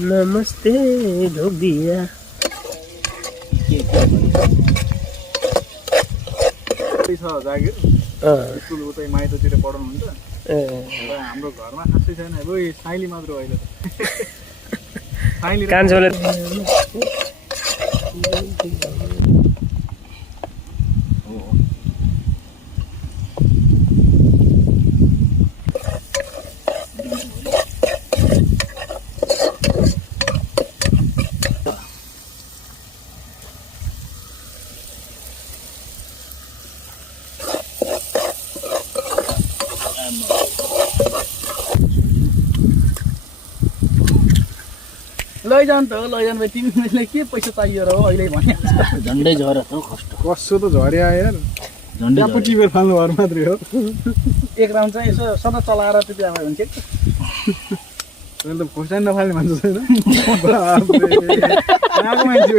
नमस्ते ढोबिया जागिर स्कुल उतै माइततिर पढाउनुहुन्छ र हाम्रो घरमा खासै छैन अब साइली मात्र अहिले त साइली कान्छोले लैजाउँ त लैजाउँ भाइ तिमीलाई के पैसा चाहियो र हो अहिले भने झन्डै झर त कष्ट कसो त झर्या यार झन्डै त्यहाँ टिपेर फाल्नुहरू मात्रै हो एक राउन्ड चाहिँ यसो सदा चलाएर त्यति अब हुन्छ मैले त खोर्सानी नफाल्ने मान्छे छैन मान्छे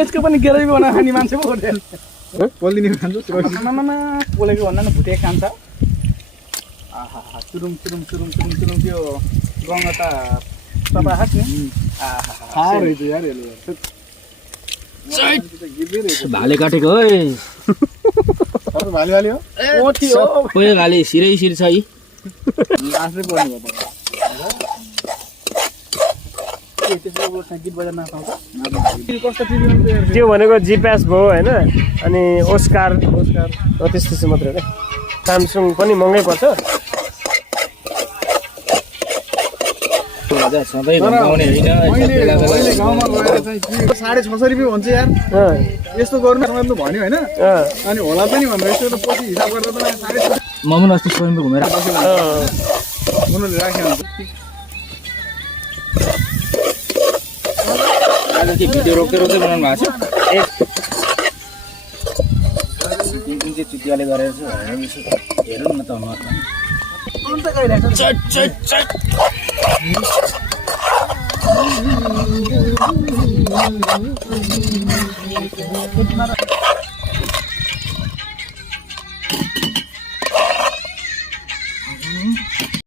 यसको पनि गेरै बनाएर खाने मान्छे पो पोलिदिने खान्छ पोलेको भन्दा नि भुटेको खान्छ आहा चुरुम चुरुम चुरुम चुरुम चुरुम त्यो गङ्गा त तपाईँ खास नि भाले काटेको है भाले भाले हो सबै भाले सिरै सिर छ है आफै पर्ने भयो गीत बजाउन नपाउँछ त्यो भनेको जिप्यास भयो होइन अनि ओस्कार हो त्यस्तो मात्रै हो स्यामसङ पनि महँगै पर्छ सबै भन्ने होइन गाउँमा गएर चाहिँ 650 रुपियाँ भन्छ यार यस्तो गर्नु भन्यो होइन अनि होला पनि भनेर यस्तो त पछि हिसाब गरेर त म पनि अस्ति स्वयं घुमेर उनीहरूले राखेको आज के भिडियो रोक्दै रोक्दै बनाउनु भएको छ जुन चाहिँ चुतियाले गरेर चाहिँ हेरौँ न त